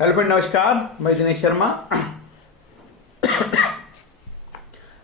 Hello friend, नमस्कार। मैं दिनेश शर्मा।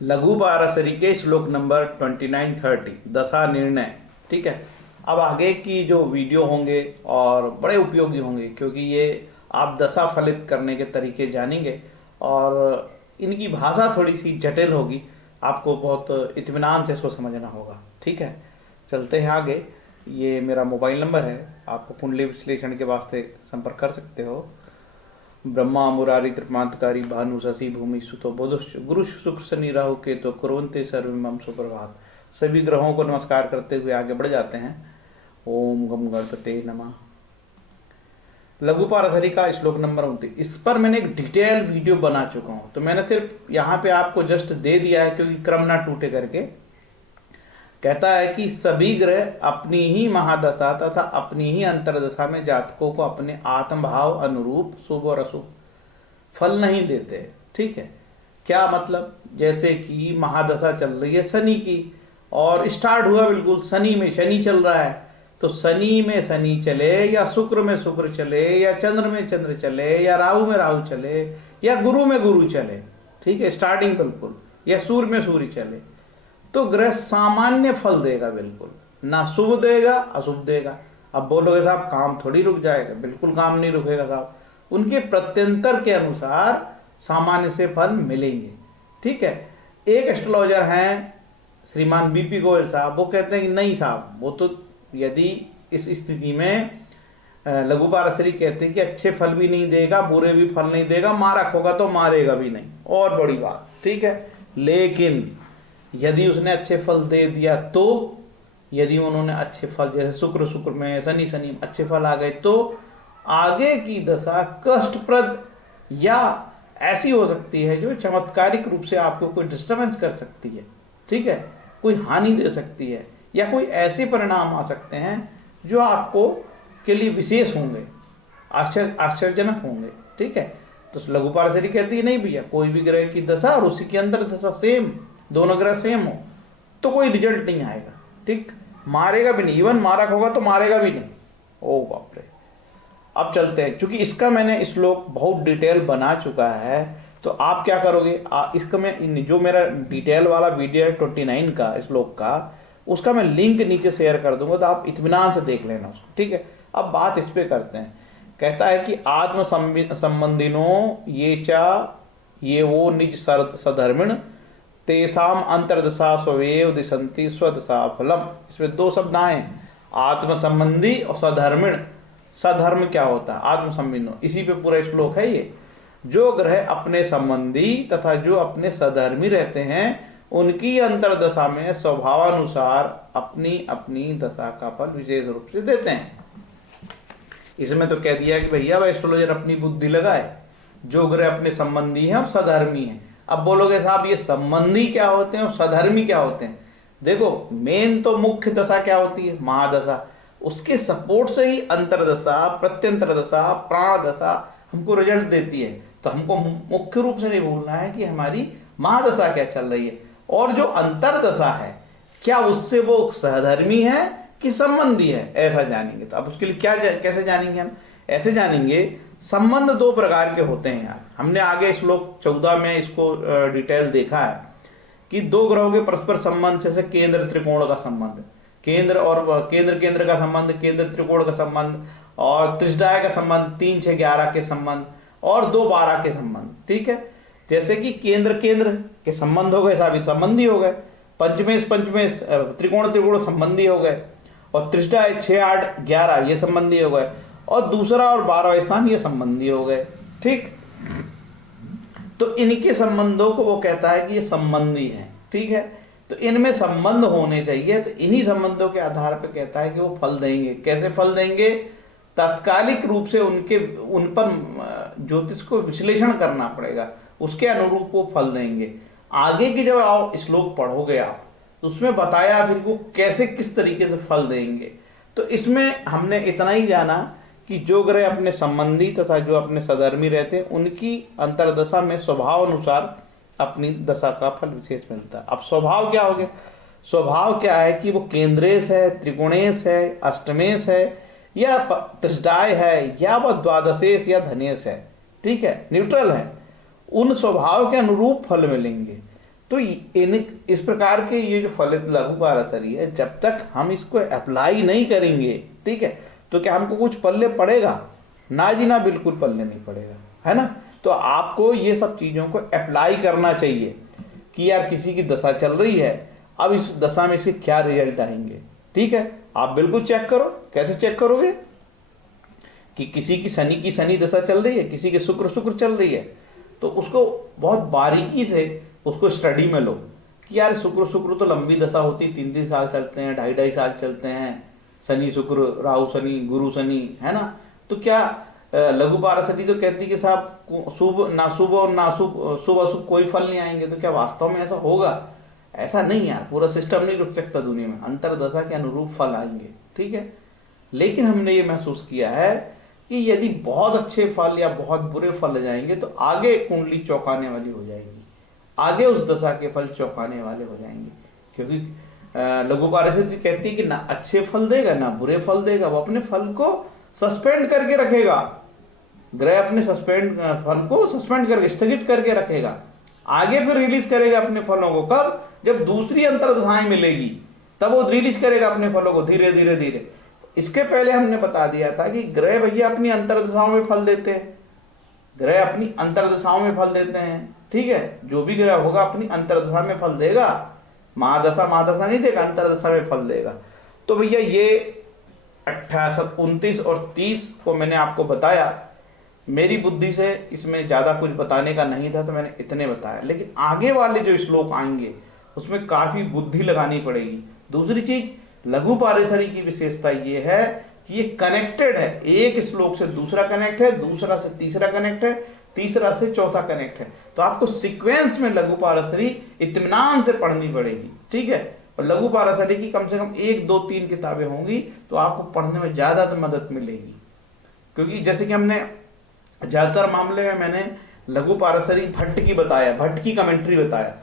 लघु पाराशरी के श्लोक नंबर 29-30 दशा निर्णय। ठीक है। अब आगे की जो वीडियो होंगे और बड़े उपयोगी होंगे, क्योंकि ये आप दशा फलित करने के तरीके जानेंगे और इनकी भाषा थोड़ी सी जटिल होगी। आपको बहुत इत्मीनान से इसको समझना होगा। ठीक है, चलते हैं आगे। ये मेरा मोबाइल नंबर है, आपको कुंडली विश्लेषण के वास्ते संपर्क कर सकते हो। ब्रह्मा मुरारी त्रिपांतकारी भानु शशि भूमि सुतो बुधुश्च गुरु शुक्र शनि राहु केतु कुर्वन्ते सर्वमं सुप्रभात। सभी ग्रहों को नमस्कार करते हुए आगे बढ़ जाते हैं। ओम गम गणपते नमः। लघु पाराशरी का श्लोक नंबर 29, इस पर मैंने एक डिटेल वीडियो बना चुका हूं, तो मैंने सिर्फ यहाँ पे आपको जस्ट दे दिया है क्योंकि क्रम ना टूटे करके। कहता है कि सभी ग्रह अपनी ही महादशा तथा अपनी ही अंतरदशा में जातकों को अपने आत्मभाव अनुरूप शुभ और अशुभ फल नहीं देते। ठीक है, क्या मतलब? जैसे कि महादशा चल रही है शनि की और स्टार्ट हुआ बिल्कुल शनि में, शनि चल रहा है, तो शनि में शनि चले या शुक्र में शुक्र चले या चंद्र में चंद्र चले या राहु में राहु चले या गुरु में गुरु चले, ठीक है, स्टार्टिंग बिल्कुल, या सूर्य में सूर्य चले, तो ग्रह सामान्य फल देगा, बिल्कुल ना शुभ देगा अशुभ देगा। अब बोलोगे साहब काम थोड़ी रुक जाएगा, बिल्कुल काम नहीं रुकेगा साहब, उनके प्रत्यंतर के अनुसार सामान्य से फल मिलेंगे। ठीक है, एक एस्ट्रोलॉजर हैं श्रीमान बीपी गोयल साहब, वो कहते हैं कि नहीं साहब, वो तो यदि इस स्थिति में लघु पाराशरी कहते हैं कि अच्छे फल भी नहीं देगा बुरे भी फल नहीं देगा, मारक होगा तो मारेगा भी नहीं, और बड़ी बात। ठीक है, लेकिन यदि उसने अच्छे फल दे दिया तो, यदि उन्होंने अच्छे फल, जैसे शुक्र शुक्र में शनि शनि में अच्छे फल आ गए, तो आगे की दशा कष्टप्रद या ऐसी हो सकती है जो चमत्कारिक रूप से आपको कोई डिस्टर्बेंस कर सकती है। ठीक है, कोई हानि दे सकती है या कोई ऐसे परिणाम आ सकते हैं जो आपको के लिए विशेष होंगे, आश्चर्यजनक होंगे। ठीक है, तो लघु पाराशरी कहती है नहीं भैया, कोई भी ग्रह की दशा और उसी के अंदर दशा सेम, दोनों ग्रह सेम हो तो कोई रिजल्ट नहीं आएगा। ठीक, मारेगा भी नहीं, इवन मारक होगा तो मारेगा भी नहीं। ओ बाप रे। अब चलते हैं, क्योंकि इसका मैंने श्लोक बहुत डिटेल बना चुका है, तो आप क्या करोगे, इसका मैं जो मेरा डिटेल वाला वीडियो है 29 का श्लोक का, उसका मैं लिंक नीचे शेयर कर दूंगा, तो आप इत्मीनान से देख लेना उसको। ठीक है, अब बात इस पे करते हैं। कहता है कि आत्म संबंधिनो ये वो निज सधर्मिण तेसाम अंतरदशा स्वयं दिशंति स्वदशा फलम। इसमें दो शब्द आए, आत्म संबंधी और सधर्मिण। सधर्म क्या होता है? आत्म संबंधी, इसी पे पूरा श्लोक है ये। जो ग्रह अपने संबंधी तथा जो अपने सधर्मी रहते हैं उनकी अंतरदशा में स्वभावानुसार अपनी अपनी दशा का फल विशेष रूप से देते हैं। इसमें तो कह दिया कि भैया वह एस्ट्रोलॉजर अपनी बुद्धि लगाए, जो ग्रह अपने संबंधी हैं और सधर्मी हैं। अब बोलोगे साहब ये संबंधी क्या होते हैं और सधर्मी क्या होते हैं? देखो, मेन तो मुख्य दशा क्या होती है? महादशा। उसके सपोर्ट से ही अंतरदशा, प्रत्यंतर दशा, प्राण दशा हमको रिजल्ट देती है। तो हमको मुख्य रूप से नहीं भूलना है कि हमारी महादशा क्या चल रही है, और जो अंतरदशा है क्या उससे वो सहधर्मी है कि संबंधी है, ऐसा जानेंगे। तो अब उसके लिए क्या कैसे जानेंगे हम? ऐसे जानेंगे, संबंध दो प्रकार के होते हैं यार। हमने आगे श्लोक 14 में इसको डिटेल देखा है कि दो ग्रहों के परस्पर संबंध, जैसे केंद्र त्रिकोण का संबंध, केंद्र और केंद्र का संबंध, केंद्र त्रिकोण का संबंध, और त्रिज्याय का संबंध, 3 6 11 के संबंध, और 2 12 के संबंध। ठीक है, जैसे कि केंद्र के संबंध हो गए, सभी संबंधी हो गए, पंचमेश त्रिकोण संबंधी हो गए, और त्रिज्याय 6 8 11 ये संबंधी हो गए, और दूसरा और 12वां स्थान ये संबंधी हो गए। ठीक, तो इनके संबंधों को वो कहता है कि ये संबंधी हैं। ठीक है, तो इनमें संबंध होने चाहिए, तो इन्हीं संबंधों के आधार पर कहता है कि वो फल देंगे। कैसे फल देंगे? तात्कालिक रूप से उन पर ज्योतिष को विश्लेषण करना पड़ेगा, उसके अनुरूप वो फल देंगे। आगे की जब आप श्लोक पढ़ोगे आप, तो उसमें बताया फिर वो कैसे किस तरीके से फल देंगे। तो इसमें हमने इतना ही जाना कि जो ग्रह अपने संबंधी तथा जो अपने सधर्मी रहते हैं उनकी अंतरदशा में स्वभाव अनुसार अपनी दशा का फल विशेष मिलता है। अब स्वभाव क्या हो गया? स्वभाव क्या है कि वो केंद्रेश है, त्रिकोणेश है, अष्टमेश है, या त्रिशदाय है, या वह द्वादशेश या धनेश है, ठीक है, न्यूट्रल है, उन स्वभाव के अनुरूप फल मिलेंगे। तो इन इस प्रकार के ये जो फलित लघु पाराशरी है, जब तक हम इसको अप्लाई नहीं करेंगे, ठीक है, तो क्या हमको कुछ पल्ले पड़ेगा? ना जी ना, बिल्कुल पल्ले नहीं पड़ेगा, है ना। तो आपको ये सब चीजों को अप्लाई करना चाहिए कि यार किसी की दशा चल रही है, अब इस दशा में इसके क्या रिजल्ट आएंगे, ठीक है। आप बिल्कुल चेक करो। कैसे चेक करोगे? कि किसी की शनि दशा चल रही है, किसी की शुक्र चल रही है, तो उसको बहुत बारीकी से उसको स्टडी में लो कि यार शुक्र तो लंबी दशा होती, 3 साल चलते हैं, 2.5 साल चलते हैं, शनि शुक्र, राहु शनि, गुरु शनि, है ना। तो क्या लघु पाराशरी तो कहती कि साहब शुभ नाशुभ और नाशुभ शुभ अशुभ कोई फल नहीं आएंगे, तो क्या वास्तव में ऐसा होगा? ऐसा नहीं यार, पूरा सिस्टम नहीं रुक सकता दुनिया में, अंतरदशा के अनुरूप फल आएंगे, ठीक है। लेकिन हमने ये महसूस किया है कि यदि बहुत अच्छे फल या बहुत बुरे फल जाएंगे तो आगे कुंडली चौंकाने वाली हो जाएगी, आगे उस दशा के फल चौंकाने वाले हो जाएंगे। क्योंकि लघु पाराशरी कहती है कि ना अच्छे फल देगा ना बुरे फल देगा, वो अपने फल को सस्पेंड करके रखेगा, ग्रह अपने फल को सस्पेंड करके, स्थगित करके रखेगा, आगे फिर रिलीज करेगा अपने फलों को। कब? जब दूसरी अंतरदशाएं मिलेगी तब वो रिलीज करेगा अपने फलों को धीरे धीरे धीरे। इसके पहले हमने बता दिया था कि ग्रह भैया अपनी अंतरदशाओं में फल देते हैं, ग्रह अपनी अंतरदशाओं में फल देते हैं, ठीक है। जो भी ग्रह होगा अपनी अंतरदशा में फल देगा, महादशा नहीं देगा, अंतरदशा में फल देगा। तो भैया ये 28, 29 और 30 को मैंने आपको बताया। मेरी बुद्धि से इसमें ज्यादा कुछ बताने का नहीं था, तो मैंने इतने बताया। लेकिन आगे वाले जो श्लोक आएंगे उसमें काफी बुद्धि लगानी पड़ेगी। दूसरी चीज, लघु पाराशरी की विशेषता ये है कि ये कनेक्टेड है, एक श्लोक से दूसरा कनेक्ट है, दूसरा से तीसरा कनेक्ट है, तीसरा से चौथा कनेक्ट है। तो आपको सीक्वेंस में लघु पाराशरी इत्मीनान से पढ़नी पड़ेगी, ठीक है। और लघु पाराशरी की कम से कम 1, 2, 3 किताबें होंगी तो आपको पढ़ने में ज्यादा मदद मिलेगी। क्योंकि जैसे कि हमने ज्यादातर मामले में मैंने लघु पाराशरी भट्ट की बताया, भट्ट की कमेंट्री बताया।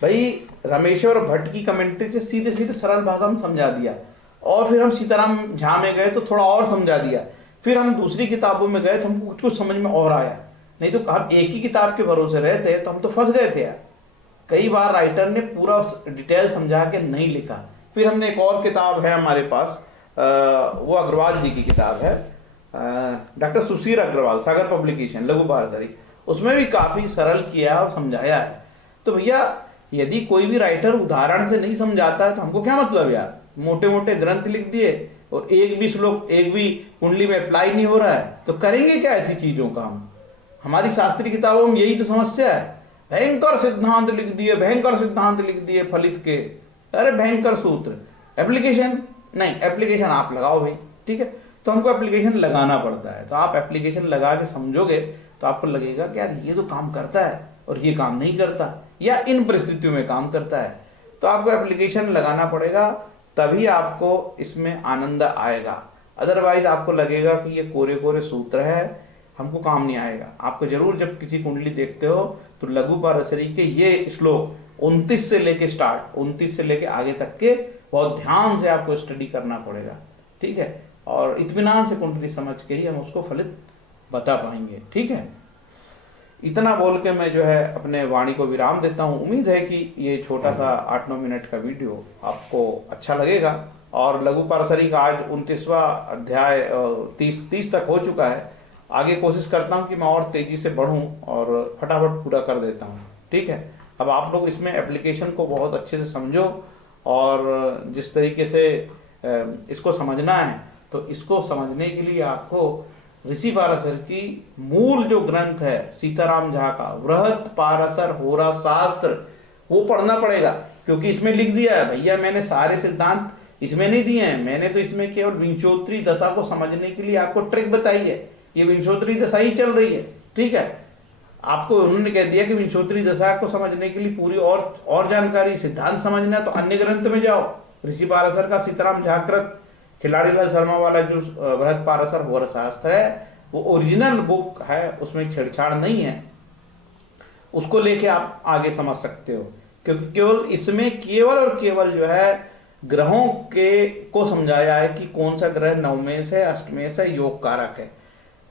भाई रामेश्वर भट्ट की कमेंट्री से सीधे सीधे सरल भाषा में समझा दिया, और फिर हम सीताराम झा में गए तो थोड़ा और समझा दिया, फिर हम दूसरी किताबों में गए तो हमको कुछ कुछ समझ में और आया। नहीं तो हम एक ही किताब के भरोसे रहते तो हम तो फंस गए थे यार। कई बार राइटर ने पूरा डिटेल समझा के नहीं लिखा। फिर हमने एक और किताब है हमारे पास, वो अग्रवाल जी की किताब है, डॉक्टर सुशील अग्रवाल, सागर पब्लिकेशन, लघु पाराशरी, उसमें भी काफी सरल किया और समझाया है। तो भैया यदि कोई भी राइटर उदाहरण से नहीं समझाता है तो हमको क्या मतलब यार, मोटे मोटे ग्रंथ लिख दिए और एक भी श्लोक एक भी कुंडली में अप्लाई नहीं हो रहा है, तो करेंगे क्या ऐसी चीजों का हम? हमारी शास्त्रीय किताबों में यही तो समस्या है, भयंकर सिद्धांत लिख दिए, भयंकर सिद्धांत लिख दिए फलित के, अरे भयंकर सूत्र, एप्लीकेशन नहीं, एप्लीकेशन आप लगाओ भाई, ठीक है। तो हमको एप्लीकेशन लगाना पड़ता है, तो आप एप्लीकेशन लगा के समझोगे तो आपको लगेगा कि यार ये तो काम करता है और ये काम नहीं करता, या इन परिस्थितियों में काम करता है। तो आपको एप्लीकेशन लगाना पड़ेगा, तभी आपको इसमें आनंद आएगा। अदरवाइज आपको लगेगा कि ये कोरे कोरे सूत्र है, हमको काम नहीं आएगा। आपको जरूर जब किसी कुंडली देखते हो तो लघु पाराशरी के ये श्लोक 29 से लेके स्टार्ट, 29 से लेके आगे तक के बहुत ध्यान से आपको स्टडी करना पड़ेगा, ठीक है। और इत्मीनान से कुंडली समझ के ही हम उसको फलित बता पाएंगे, ठीक है। इतना बोल के मैं जो है अपने वाणी को विराम देता हूं। उम्मीद है कि ये छोटा सा 8-9 मिनट का वीडियो आपको अच्छा लगेगा। और लघु पाराशरी का आज 29वां अध्याय 30 तक हो चुका है। आगे कोशिश करता हूं कि मैं और तेजी से बढ़ूं और फटाफट पूरा कर देता हूं, ठीक है। अब आप लोग इसमें एप्लीकेशन को बहुत अच्छे से समझो, और जिस तरीके से इसको समझना है, तो इसको समझने के लिए आपको ऋषि पाराशर की मूल जो ग्रंथ है सीताराम झा का वृहत पाराशर होरा शास्त्र, वो पढ़ना पड़ेगा। क्योंकि इसमें लिख दिया है भैया, मैंने सारे सिद्धांत इसमें नहीं दिए हैं, मैंने तो इसमें केवल विंशोत्तरी दशा को समझने के लिए आपको ट्रिक बताई है। ये विंशोत्तरी दशा ही चल रही है, ठीक है। आपको उन्होंने कह दिया कि विंशोत्तरी दशा को समझने के लिए पूरी और जानकारी, सिद्धांत समझना है तो अन्य ग्रंथ में जाओ। ऋषि पाराशर का सीताराम झा कृत खिलाड़ीलाल शर्मा वाला जो बृहत पाराशर होरा शास्त्र है, वो ओरिजिनल बुक है, उसमें छेड़छाड़ नहीं है, उसको लेके आप आगे समझ सकते हो। क्योंकि केवल इसमें केवल और केवल जो है ग्रहों के को समझाया है कि कौन सा ग्रह नवमेश है, अष्टमेश है, योग कारक है।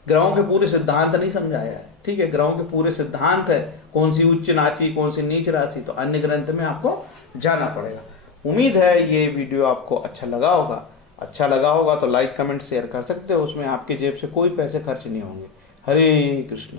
ग्रहों के पूरे सिद्धांत नहीं समझाया है, ठीक है। ग्रहों के पूरे सिद्धांत है, कौन सी उच्च राशि कौन सी नीच राशि, तो अन्य ग्रंथ में आपको जाना पड़ेगा। उम्मीद है ये वीडियो आपको अच्छा लगा होगा। अच्छा लगा होगा तो लाइक कमेंट शेयर कर सकते हो, उसमें आपकी जेब से कोई पैसे खर्च नहीं होंगे। हरे कृष्ण।